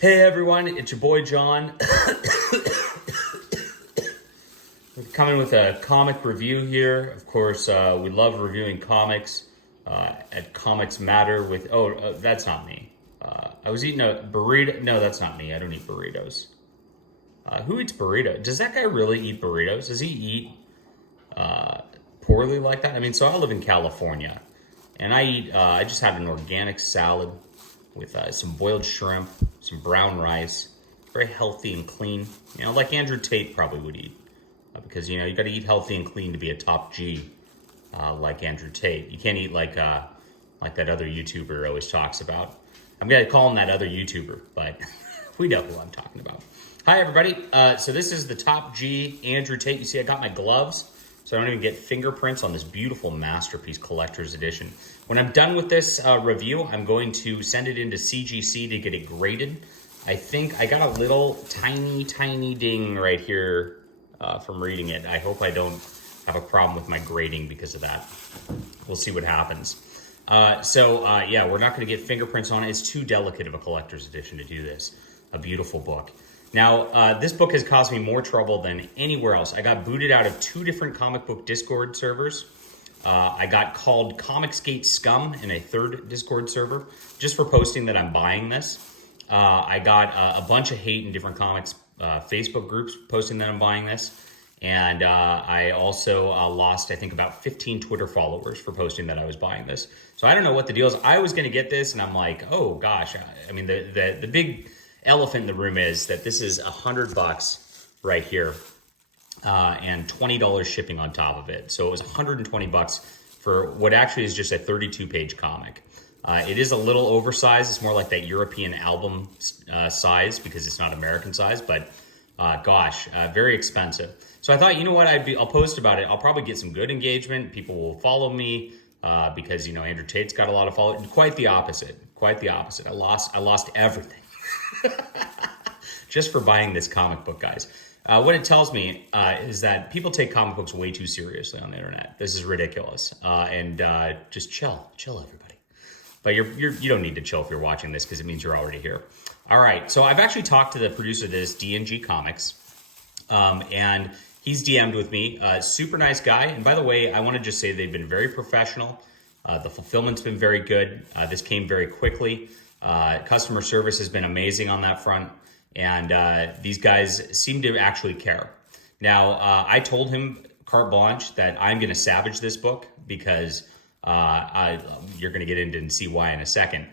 Hey everyone, it's your boy John. We're coming with a comic review here. Of course, we love reviewing comics at Comics Matter with, that's not me. I was eating a burrito. No, that's not me. I don't eat burritos. Who eats burrito? Does that guy really eat burritos? Does he eat poorly like that? I mean, so I live in California and I just had an organic salad with some boiled shrimp, some brown rice, very healthy and clean. You know, like Andrew Tate probably would eat, because you got to eat healthy and clean to be a top G, like Andrew Tate. You can't eat like that other YouTuber always talks about. I'm gonna call him that other YouTuber, but we know who I'm talking about. Hi everybody. So this is the top G Andrew Tate. You see, I got my gloves, so I don't even get fingerprints on this beautiful masterpiece collector's edition. When I'm done with this review, I'm going to send it into CGC to get it graded. I think I got a little tiny ding right here from reading it. I hope I don't have a problem with my grading because of that. We'll see what happens. Yeah, we're not going to get fingerprints on it. It's too delicate of a collector's edition to do this. A beautiful book. Now, this book has caused me more trouble than anywhere else. I got booted out of 2 different comic book Discord servers. I got called Comicsgate scum in a 3rd Discord server just for posting that I'm buying this. I got a bunch of hate in different comics Facebook groups posting that I'm buying this. And I also lost, I think, about 15 Twitter followers for posting that I was buying this. So I don't know what the deal is. I was going to get this, and I'm like, oh, gosh. I mean, the big elephant in the room is that this is $100 right here. And $20 shipping on top of it. So it was $120 for what actually is just a 32-page comic. It is a little oversized. It's more like that European album size because it's not American size, but very expensive. So I thought, you know what, I'll post about it. I'll probably get some good engagement. People will follow me because, Andrew Tate's got a lot of followers. Quite the opposite. I lost everything just for buying this comic book, guys. What it tells me is that people take comic books way too seriously on the internet. This is ridiculous. Just chill, everybody. But you don't need to chill if you're watching this because it means you're already here. All right, so I've actually talked to the producer of this, DNG Comics, and he's DM'd with me. Super nice guy. And by the way, I want to just say they've been very professional. The fulfillment's been very good. This came very quickly. Customer service has been amazing on that front. And these guys seem to actually care. Now, I told him carte blanche that I'm going to savage this book because you're going to get into and see why in a second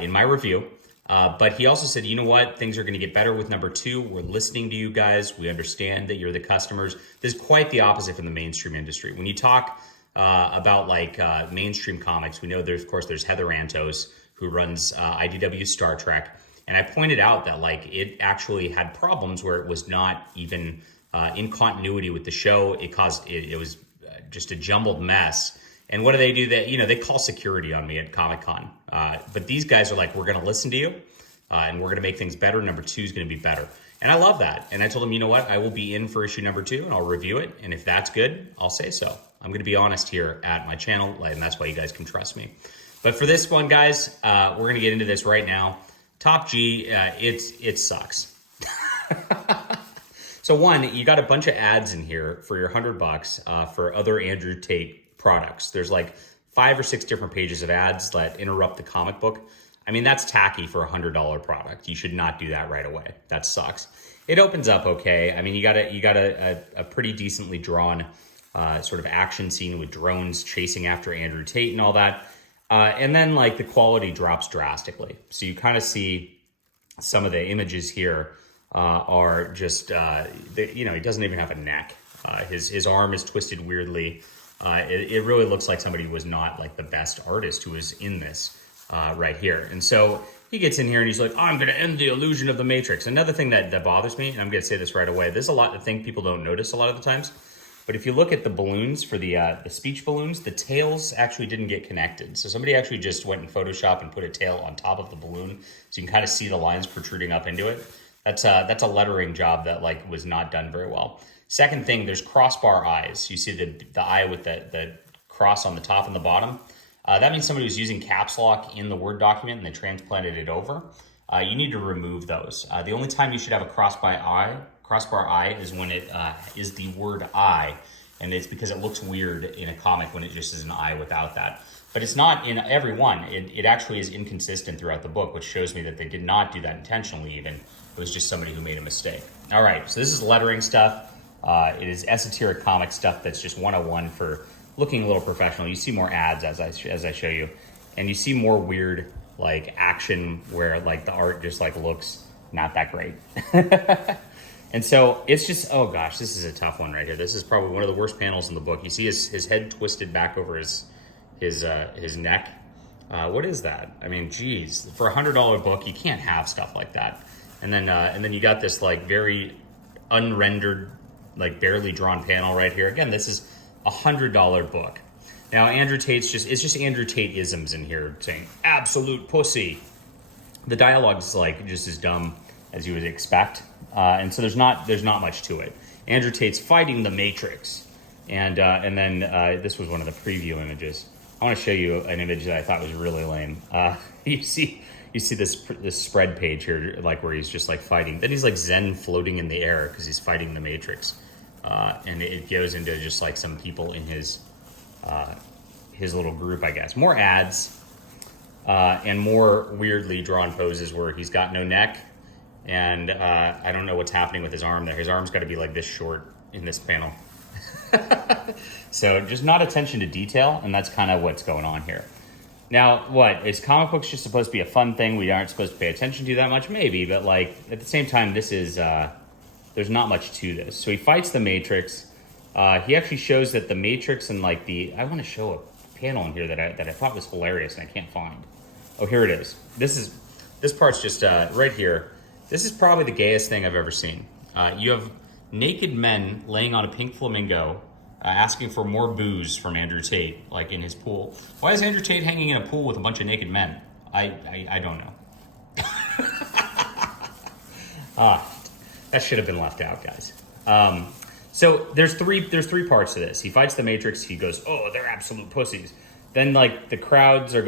in my review. But he also said, you know what? Things are going to get better with number 2. We're listening to you guys. We understand that you're the customers. This is quite the opposite from the mainstream industry. When you talk about mainstream comics, we know there's Heather Antos, who runs IDW Star Trek. And I pointed out that it actually had problems where it was not even in continuity with the show. It was just a jumbled mess. And what do? They call security on me at Comic-Con. But these guys are like, we're going to listen to you and we're going to make things better. Number 2 is going to be better. And I love that. And I told them, you know what? I will be in for issue number 2 and I'll review it. And if that's good, I'll say so. I'm going to be honest here at my channel, and that's why you guys can trust me. But for this one, guys, we're going to get into this right now. Top G, it sucks. So one, you got a bunch of ads in here for your $100 for other Andrew Tate products. There's 5 or 6 different pages of ads that interrupt the comic book. I mean, that's tacky for a $100 product. You should not do that right away. That sucks. It opens up okay. I mean, you got a pretty decently drawn sort of action scene with drones chasing after Andrew Tate and all that. And then the quality drops drastically. So you kind of see some of the images here are just, he doesn't even have a neck. His arm is twisted weirdly. It really looks like somebody was not the best artist who was in this right here. And so he gets in here and he's like, I'm going to end the illusion of the Matrix. Another thing that bothers me, and I'm going to say this right away, there's a lot of things people don't notice a lot of the times. But if you look at the balloons for the speech balloons, the tails actually didn't get connected. So somebody actually just went in Photoshop and put a tail on top of the balloon, so you can kind of see the lines protruding up into it. That's a lettering job that was not done very well. Second thing, there's crossbar eyes. You see the eye with the cross on the top and the bottom. That means somebody was using caps lock in the Word document and they transplanted it over. you need to remove those. The only time you should have a crossbar eye is when it is the word I, and it's because it looks weird in a comic when it just is an eye without that. But it's not in every one. It actually is inconsistent throughout the book, which shows me that they did not do that intentionally even. It was just somebody who made a mistake. All right, so this is lettering stuff. It is esoteric comic stuff that's just 101 for looking a little professional. You see more ads as I show you, and you see more weird like action where like the art just like looks not that great. And so it's just, oh gosh, this is a tough one right here. This is probably one of the worst panels in the book. You see his head twisted back over his neck. What is that? I mean, geez, for $100 book, you can't have stuff like that. And then you got this like very unrendered, like barely drawn panel right here. Again, this is $100 book. Now Andrew Tate's it's just Andrew Tate isms in here saying absolute pussy. The dialogue is like just as dumb as you would expect, and so there's not much to it. Andrew Tate's fighting the Matrix, and then this was one of the preview images. I want to show you an image that I thought was really lame. You see this spread page here, like where he's just like fighting. Then he's like Zen floating in the air because he's fighting the Matrix, and it goes into just like some people in his little group, I guess. More ads and more weirdly drawn poses where he's got no neck, and I don't know what's happening with his arm there. His arm's got to be like this short in this panel. So just not attention to detail, and that's kind of what's going on here. Now, what is comic books just supposed to be a fun thing we aren't supposed to pay attention to that much? Maybe, but like at the same time, this is there's not much to this. So he fights the Matrix. He actually shows that the Matrix and like I want to show a panel in here that I thought was hilarious and I can't find. Oh, here it is. This part's just right here. This is probably the gayest thing I've ever seen. You have naked men laying on a pink flamingo, asking for more booze from Andrew Tate, like in his pool. Why is Andrew Tate hanging in a pool with a bunch of naked men? I don't know. That should have been left out, guys. So there's three parts to this. He fights the Matrix. He goes, oh, they're absolute pussies. Then like the crowds are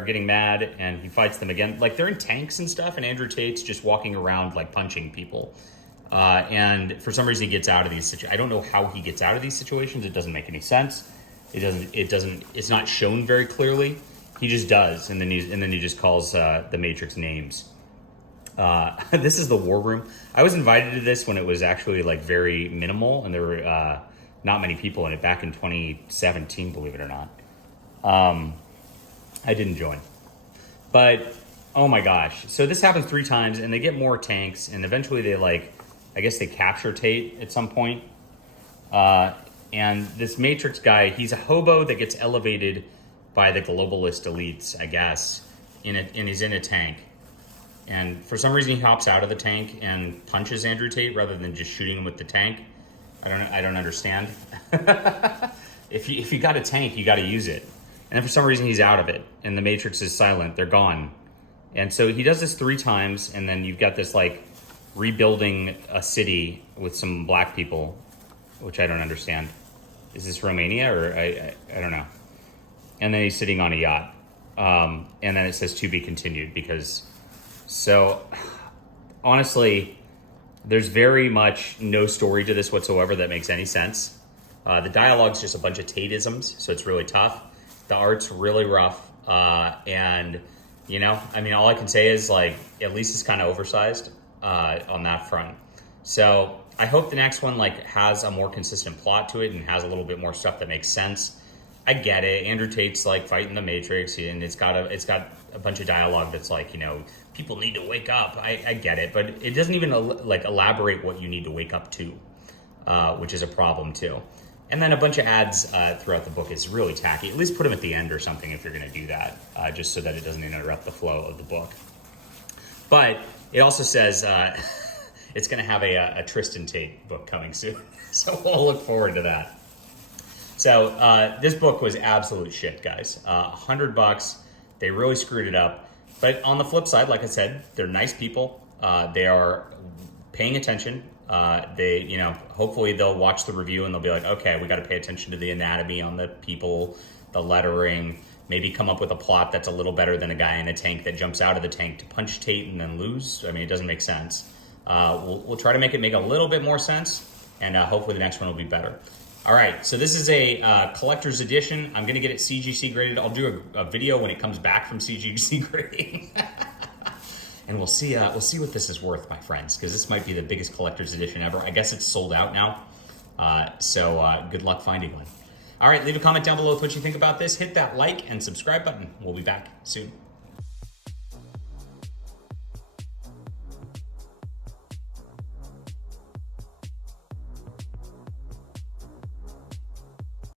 getting mad, and he fights them again. Like they're in tanks and stuff, and Andrew Tate's just walking around like punching people. And for some reason he gets out of these situations. I don't know how he gets out of these situations. It doesn't make any sense. It's not shown very clearly. He just does, and then he just calls the Matrix names. This is the war room. I was invited to this when it was actually like very minimal, and there were not many people in it back in 2017, believe it or not. I didn't join, but oh my gosh. So this happens 3 times, and they get more tanks, and eventually I guess they capture Tate at some point. And this Matrix guy, he's a hobo that gets elevated by the globalist elites, I guess, and he's in a tank. And for some reason he hops out of the tank and punches Andrew Tate rather than just shooting him with the tank. I don't understand. If you got a tank, you got to use it. And then for some reason he's out of it, and the Matrix is silent. They're gone. And so he does this 3 times, and then you've got this like rebuilding a city with some black people, which I don't understand. Is this Romania or I don't know. And then he's sitting on a yacht. And then it says to be continued so honestly, there's very much no story to this whatsoever that makes any sense. The dialogue's just a bunch of Tate-isms, so it's really tough. The art's really rough. And all I can say is like, at least it's kind of oversized. On that front. So I hope the next one like has a more consistent plot to it and has a little bit more stuff that makes sense. I get it. Andrew Tate's like fighting the Matrix, and it's got a bunch of dialogue that's like, people need to wake up. I get it, but it doesn't even like elaborate what you need to wake up to, which is a problem too. And then a bunch of ads throughout the book is really tacky. At least put them at the end or something if you're going to do that, just so that it doesn't interrupt the flow of the book. But it also says it's going to have a Tristan Tate book coming soon. So we'll look forward to that. So this book was absolute shit, guys. $100. They really screwed it up. But on the flip side, like I said, they're nice people. They are paying attention. Hopefully they'll watch the review and they'll be like, okay, we got to pay attention to the anatomy on the people, the lettering, Maybe come up with a plot that's a little better than a guy in a tank that jumps out of the tank to punch Tate and then lose. I mean, it doesn't make sense. We'll try to make it make a little bit more sense, and hopefully the next one will be better. All right, so this is a collector's edition. I'm gonna get it CGC graded. I'll do a video when it comes back from CGC grading. And we'll see what this is worth, my friends, because this might be the biggest collector's edition ever. I guess it's sold out now, so good luck finding one. All right, leave a comment down below with what you think about this. Hit that like and subscribe button. We'll be back soon.